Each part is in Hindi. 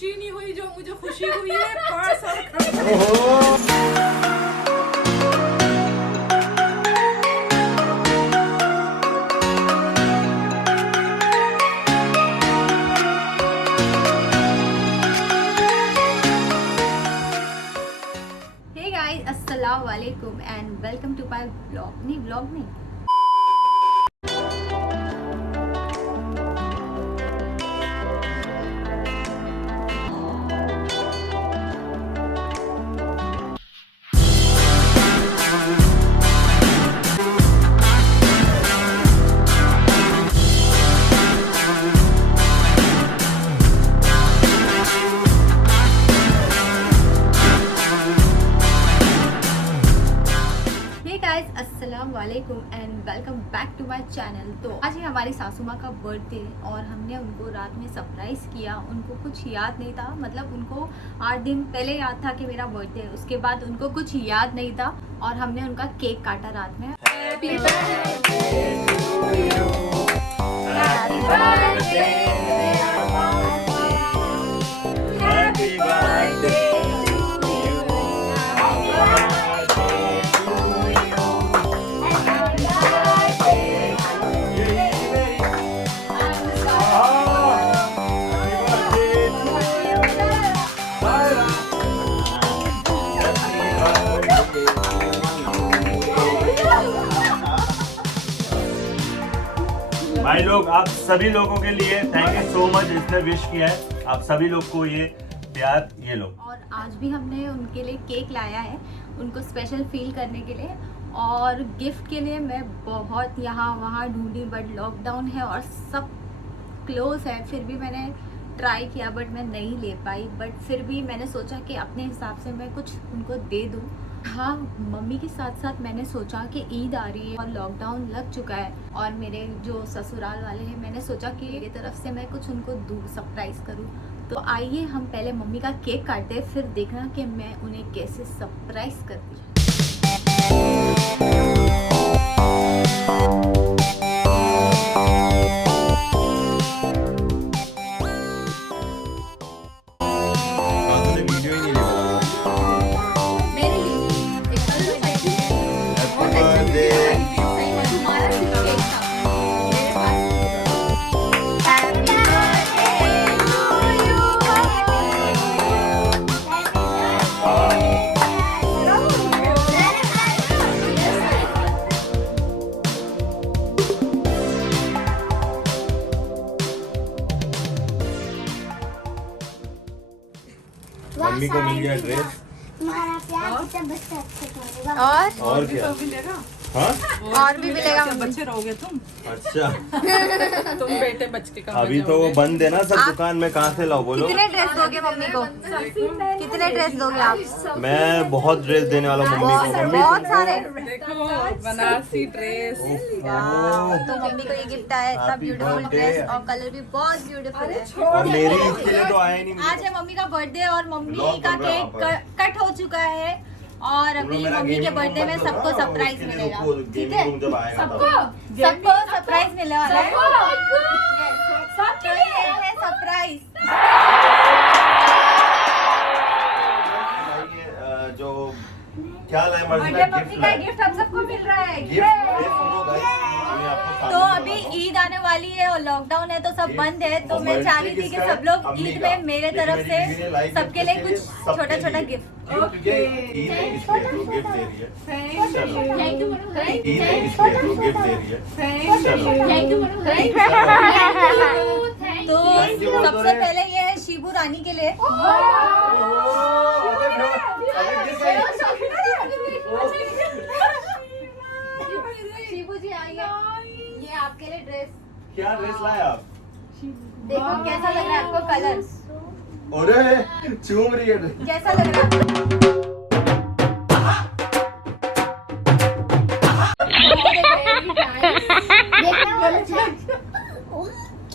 खुशी नहीं हुई जो मुझे खुशी हुई है 5 साल खर्च। हे गाइस, अस्सलाम वालेकुम and welcome to my blog नहीं। अस्सलाम वालेकुम and welcome back to my channel. तो आज है हमारी सासू माँ का बर्थडे और हमने उनको रात में सरप्राइज़ किया। उनको कुछ याद नहीं था, मतलब उनको 8 दिन पहले याद था कि मेरा बर्थडे है, उसके बाद उनको कुछ याद नहीं था और हमने उनका केक काटा रात में। Happy birthday to you, happy birthday, happy birthday. भाई लोग, आप सभी लोगों के लिए थैंक यू सो मच जिसने विश किया है। आप सभी लोग को ये प्यार, ये लो। और आज भी हमने उनके लिए केक लाया है, उनको स्पेशल फील करने के लिए। और गिफ्ट के लिए मैं बहुत यहाँ वहाँ ढूंढी, बट लॉकडाउन है और सब क्लोज है। फिर भी मैंने ट्राई किया बट मैं नहीं ले पाई। बट फिर भी मैंने सोचा कि अपने हिसाब से मैं कुछ उनको दे दूँ। हाँ, मम्मी के साथ साथ मैंने सोचा कि ईद आ रही है और लॉकडाउन लग चुका है और मेरे जो ससुराल वाले हैं, मैंने सोचा कि मेरी तरफ से मैं कुछ उनको दूँ, सरप्राइज़ करूँ। तो आइए हम पहले मम्मी का केक काटते हैं, फिर देखना कि मैं उन्हें कैसे सरप्राइज़ करती हूँ। मम्मी को मिल गया ड्रेस और क्या मिलेगा? हाँ? और भी मिलेगा। बच्चे रहोगे तुम। अच्छा तुम बेटे बच्चे का अभी तो वो बंद है ना सब दुकान में, कहाँ से लाओ बोलो। कितने ड्रेस दोगे मम्मी को? कितने ड्रेस दोगे आप? मैं बहुत ड्रेस देने वाला हूँ मम्मी को। मम्मी बहुत सारे। देखो बनारसी ड्रेस। तो मम्मी को ये गिफ्ट आया, इतना ब्यूटीफुल ड्रेस और कलर भी बहुत ब्यूटीफुल है। और मेरी इसके लिए तो आया नहीं। आज है मम्मी का बर्थडे और मम्मी का केक कट हो चुका है और अभी मम्मी के बर्थडे में सबको सरप्राइज मिलेगा। ठीक है, सबको सरप्राइज मिलने वाला है। सबके लिए है सरप्राइज। जो क्या लाए मर्जी का मम्मी का गिफ्ट हम सबको मिल रहा है। तो अभी ईद आने वाली है और लॉकडाउन है तो सब बंद है, तो मैं चाह रही थी कि सब लोग ईद में मेरे तरफ से सबके लिए कुछ छोटा छोटा गिफ्ट। तो सबसे पहले ये है शिबू रानी के लिए। शिबू जी आइए, ये आपके लिए ड्रेस। क्या ड्रेस लाए आप? देखो कैसा लग रहा है आपको कलर? अरे चूम रही है। कैसा लग रहा है?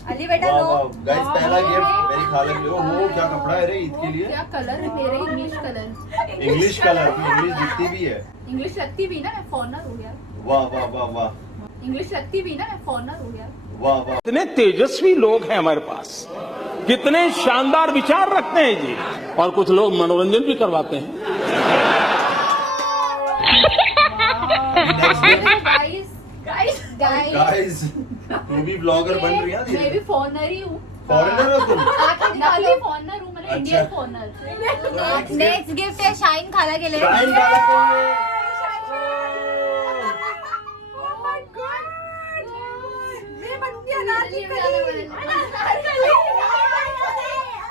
अली बेटा लो। गाइस पहला गिफ्ट मेरी खाला के लिए। वो क्या कपड़ा है रे ईद के लिए? क्या कलर है मेरे? English colour. English colour. English जितनी भी है। इंग्लिश लगती भी ना, मैं फॉरनर हूँ यार। वाह वाह वाह वाह। इंग्लिश लगती भी ना, मैं फॉरनर हूँ यार। वाह वाह। इतने तेजस्वी लोग हैं हमारे पास। कितने शानदार विचार रखते हैं जी। और कुछ लोग मनोरंजन भी करवाते हैं। गाइस तू भी ब्लॉगर बन रही है मैं धीरे भी फोनर ही हूँ। फॉरेनर हो तुम? नकली फोनर हूँ, मतलब इंडियन अच्छा। फोनर। नेक्स्ट गिफ्ट है शाइन खाला के लिए। शाइन खाला के लिए।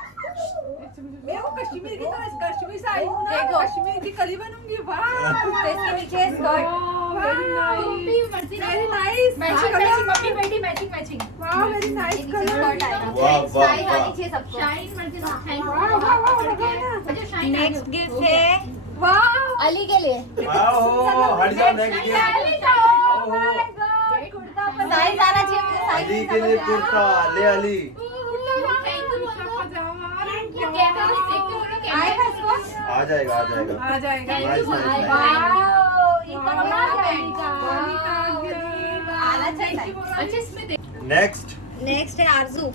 मैं वो कश्मीर की तरह कश्मीर से आई हूँ ना, देखो। कश्मीर की कली बनूंगी। वाह तो इसके नीचे skirt. Very nice, very nice. Matching matching mummy बेटी मैचिंग मैचिंग। वाह वेरी नाइस नीचे कलर। स्कर्ट आएगा। वाह वाह शाइन वाह। आनी चाहिए सबको। शाइन मर्जी ना शाइन। अच्छा शाइन। नेक्स्ट गिफ्ट है वाह अली के लिए। आओ हट जाओ नेक्स्ट गिफ्ट। साइज आना चाहिए मुझे, साइज अली के लिए कुर्ता ले अली। आएगा इसको। आ जाएगा आ जाएगा। आ जाएगा। Nice nice. आना चाहिए। अच्छा इसमें देख। नेक्स्ट नेक्स्ट है आरजू।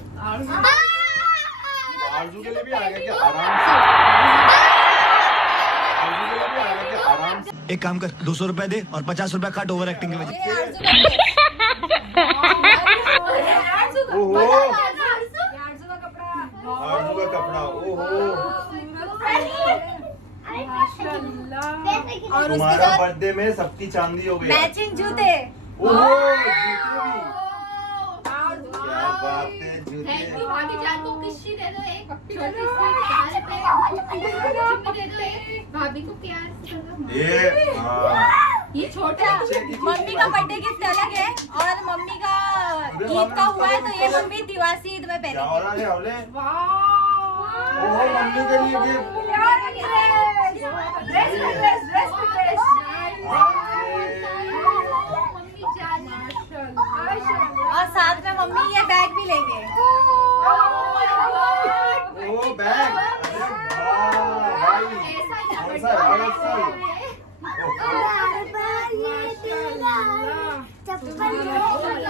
आरजू के लिए भी आ गया क्या आराम से? आरजू के लिए भी आ गया क्या आराम से? एक काम कर 200 रुपए दे और 50 रुपए काट ओवर एक्टिंग के वजह ये आरजू का gift। ओहो आरजू का कपड़ा। आरजू का कपड़ा ओहो। माशाल्लाह। और उसके तुम्हारा साथ बर्थडे में सबकी चांदी हो गई। मैचिंग जूते। ओहो जूते भी। क्या बात है जूते। थैंक यू भाभी जान को किस्सी दे दो एक छोटी सी प्यार पे चुम्मी दे दो एक भाभी को प्यार से दो। ये हाँ। ये छोटा मम्मी का बर्थडे गिफ्ट अलग है और मम्मी का ईद का हुआ है तो ये मम्मी दिवासी ईद में क्या हो पहनेगी। रहा है हवले? वाह ओहो मम्मी के लिए गिफ्ट। मम्मी जान और साथ में मम्मी ये बैग भी लेंगे। ओ बैग। अरे वाह भाई। कौन सा है?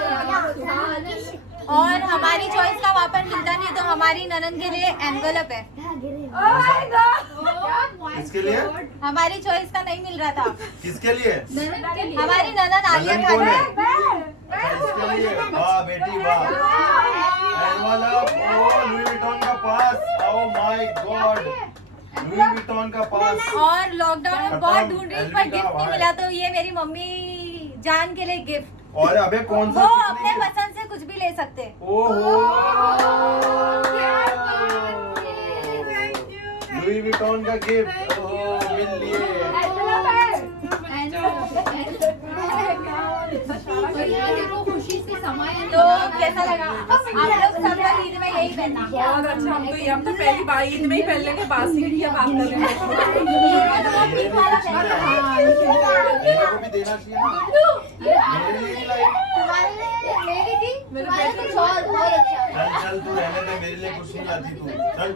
Galaxy? और हमारी चॉइस का वहाँ पर मिलता नहीं तो हमारी ननद के लिए एनवेलप है। किसके लिए? हमारी चॉइस का नहीं मिल रहा था। किसके लिए? हमारी ननद आलिया ननद खान कौन है? है। अच्छा, इसके लिए वाह बेटी वाह। एनवेलप ओ लुई विटॉन का पास। Oh my God Louis Vuitton का पास। और लॉकडाउन में बहुत ढूंढ रही पर एलवी का गिफ्ट नहीं भाई। मिला तो ये मेरी मम्मी जान के लिए गिफ्ट। और अबे कौन सा वो किसने अपने लिए? पसंद से कुछ भी ले सकते। ओहो लुई विटॉन का गिफ्ट ओहो मिल लिए। खुशी से समय तो कैसा लगा? आप लोग सब लोग ईद में यही पहनना। बहुत अच्छा। हम तो पहली बार ईद में ही पहन लेंगे। बासी की क्या बात कर रहे हैं। पिंक वाला पहनना। मेरे को भी देना चाहिए ना। मेरे लिए नहीं लाई। तुम्हारे लिए मेरी थी, तुम्हारे कुछ और बहुत अच्छा। चल चल तू रहने दे मेरे लिए कुछ नहीं लाती तू चल।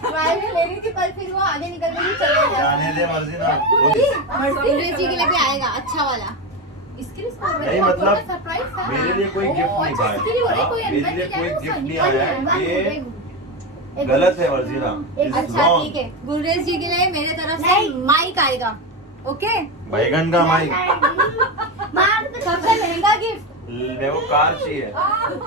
तुम्हारे लिए मेरी थी पर फिर वो आगे निकल गई चले गए। जाने दे मर्जी ना। अंग्रेज जी के लिए भी आएगा अच्छा वाला। इसके लिए नहीं मतलब सरप्राइज था। मेरे लिए कोई गिफ्ट नहीं भाई। इसके लिए हो रहा है, कोई मेरे अंदर लिए नहीं कोई जाएगा, गिफ्ट तो नहीं आया है। ये गलत है वर्जीना। अच्छा ठीक है गुरेज जी के लिए मेरे तरफ से माइक आएगा। ओके बैगन का माइक। सबसे महंगा गिफ्ट। मेरे को कार चाहिए।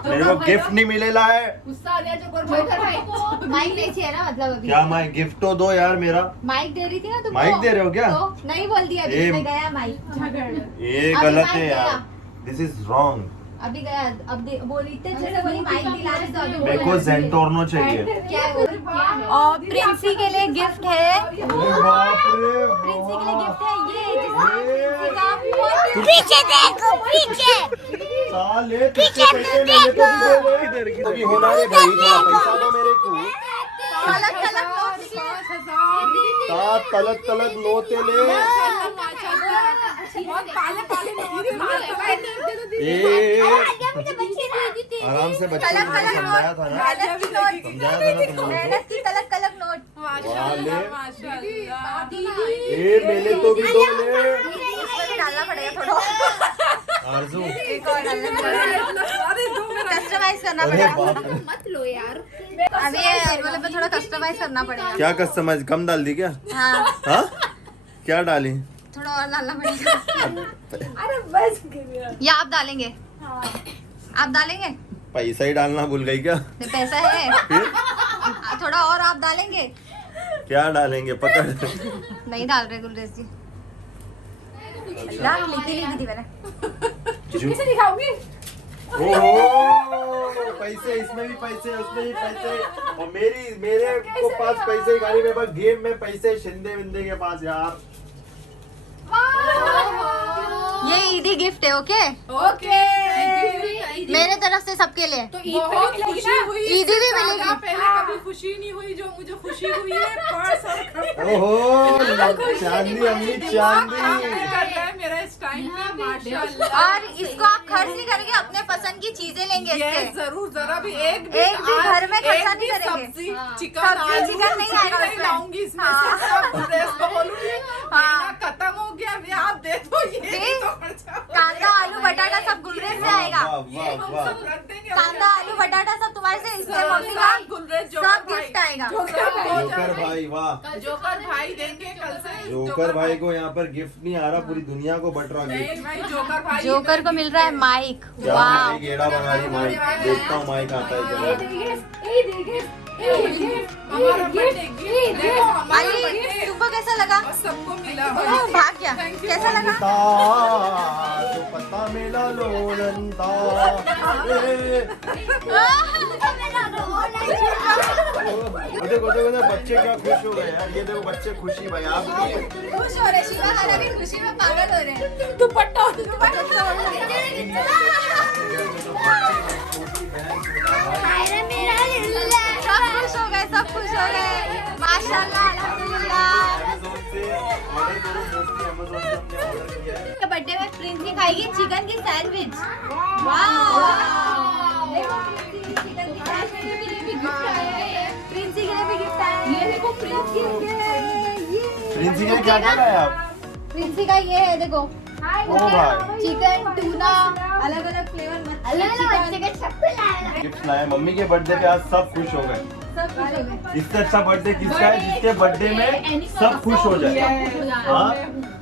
मेरे को गिफ्ट नहीं मिलेला है। गुस्सा आ गया जो भाई को माइक नहीं चाहिए ना मतलब अभी। क्या माइक गिफ्ट तो दो यार मेरा। माइक दे रही थी ना तुमको। माइक दे रहे हो क्या? तो नहीं बोल दिया अभी ये- इसमें गया माइक। ये अभी गलत माइक है यार। गया। This is wrong. अभी गया अब बोली इतने अच्छे से बोली माइक दिला रहे तो अभी मेरे को बोला। जेंटोर्नो चाहिए। क्या है वो? और प्रिंसी के लिए गिफ्ट है। अरे बाप रे प्रिंसी के लिए गिफ्ट है ये जिसमें ये- प्रिंसी का पीछे देखो पीछे साले तुझसे पैसे मैंने तो भी दे रहे। अभी होना रे भाई थोड़ा पैसा दो मेरे को। अलग अलग सात तलक तलक नोते ले। ए आराम से बच्चे को मैंने समझाया था ना। मेहनत की नोट समझाया था ना तुम लोगों मेहनत की तलक तलक नोट। ए मेले तो भी दो ले। इसमें भी डालना पड़ेगा थोड़ा। आरजू एक और डालना पड़ेगा। कस्टमाइज करना अरे पड़ेगा। बाप रे। मत लो यार। अभी ये वाले पे थोड़ा कस्टमाइज करना पड़ेगा। क्या कस्टमाइज कम डाल दी क्या? हाँ हाँ क्या डाली? थोड़ा और डालना पड़ेगा। अरे बस या आप डालेंगे? आप डालेंगे? पैसा ही डालना भूल गई क्या? नहीं, पैसा है। थोड़ा और आप डालेंगे? क्या डालेंगे पकड़। नहीं डाल रहे गुलरेज जी। लिखी थी मैंने। चुपके से दिखाऊंगी। ओहो पैसे, इसमें भी पैसे उसमें भी पैसे, और मेरे को पास पैसे ही गाड़ी में, बस गेम में पैसे शिंदे विंदे के पास यार। ये ईदी गिफ्ट है। ओके ओके मेरे तरफ से सबके लिए। तो ईद पे भी खुशी हुई। ईदी भी मिलेगी। पहले कभी खुशी नहीं हुई जो मुझे खुशी हुई है। पर्स और कपड़े। ओहो चांदी अम्मी चांदी। कर रहा है मेरा इस टाइम पे माशाल्लाह। और इसको आप खर्च नहीं करेंगे, अपने पसंद की चीजें लेंगे ये इससे। जरूर जरा भी एक भी घर में खर्चा नहीं करेंगे। सब्जी चिकन सब्जी, आलू चिकन नहीं कुछ भी आएगा नहीं उसमें। लाऊंगी इसमें से सब ड्रेस को बोलूंगी महीना खत्म हो गया अभी आप दे दो ये देख, तो खर्चा कांदा आलू बटाटा सब गुलरेज से आएगा। वाह वाह वाह। सब रख देंगे कांदा आलू बटाटा सब तुम्हारे से, इससे मम्मी का सब गिफ्ट आएगा। जोकर भाई वाह। जोकर भाई देंगे कल से। जोकर भाई को यहाँ पर गिफ्ट नहीं आ रहा, पूरी दुनिया को बट रहा गिफ्ट। नहीं भाई जोकर भाई जोकर को मिल रहा है माइक। क्या वाह माइक गेड़ा बना रही माइक, देखता हूँ माइक आता है क्या। हमारा बर्थडे गिफ्ट देखो हमारा अली बर्थडे तुमको कैसा लगा? सबको मिला। भाग गया। कैसा लगा? तो पता मेला लोलंता। देखो देखो देखो बच्चे क्या खुश हो गए यार, ये देखो बच्चे खुशी भाई। आप खुश हो रहे, शिवा खाना भी खुशी में पागल हो रहे हैं। दुपट्टा सब खुश हो गए, सब खुश हो गए। माशाल्लाह अल्हम्दुलिल्लाह। बर्थडे में प्रिंसी खाएगी चिकन की सैंडविच। वाह देखो चिकन की सैंडविच के लिए भी गिफ्ट आया है। प्रिंसी के लिए भी गिफ्ट आया है। ये देखो प्रिंसी प्रिंसी के लिए क्या क्या लाए आप? प्रिंसी का ये है देखो, ओ भाई चिकन टूना अलग अलग फ्लेवर गिफ्ट लाए। मम्मी के बर्थडे पे आज सब खुश हो गए। सब कुछ हो गया। इससे अच्छा बर्थडे किसका है जिसके बर्थडे में सब खुश हो जाए। हाँ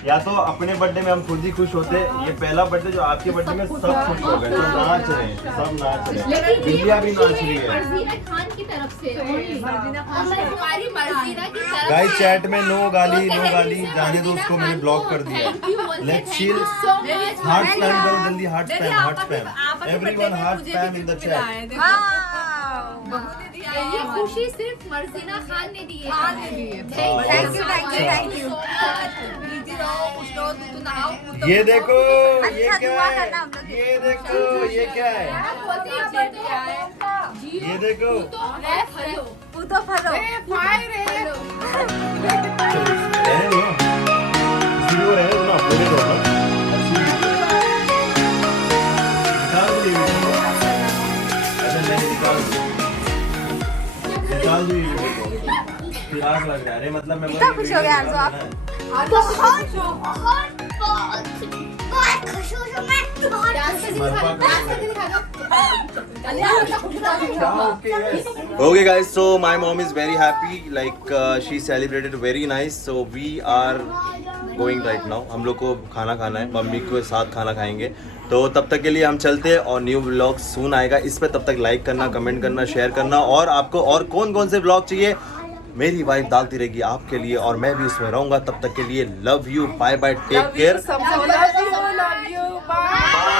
या तो अपने बर्थडे में हम खुद ही खुश होते, ये पहला बर्थडे जो आपके बर्थडे में सब खुश हो गए, सब नाच रहे हैं, सब नाच रहे हैं। बिल्लिया भी नाच रही है। मर्जीना खान की तरफ से हमारी मर्जीना की तरफ गाइस चैट में नो गाली जाने दो उसको, मैंने ब्लॉक कर दिया। Let's chill. हार्ट स्पैम करो जल्दी, heart spam, heart spam, everyone heart spam in the chat. ये खुशी सिर्फ मर्जीना खान ने दी है। Thank you thank you thank you. ये देखो ये अच्छा, क्या दुआ है, करना हम लोग। ये देखो ये क्या है, ये देखो। पूतो फलो। रहने दो, इसी को रहने दो ना, पूरे दो ना। निकाल दो ये वीडियो। ऐसे नहीं निकाल दो ये वीडियो को। फिर आग लग रहा है। अरे मतलब मैं कितना खुश हो गए आरज़ू आप? बहुत खुश हूँ मैं। Okay guys, so my mom is very happy, like she celebrated very nice, so we are going right now. हम लोग को खाना खाना है, मम्मी के साथ खाना खाएंगे, तो तब तक के लिए हम चलते हैं और न्यू व्लॉग सून आएगा। इस पे तब तक लाइक करना, कमेंट करना, शेयर करना, और आपको और कौन कौन से व्लॉग चाहिए मेरी वाइफ डालती रहेगी आपके लिए, और मैं भी उसमें रहूंगा। तब तक के लिए love you, bye bye, take care. Love you, bye.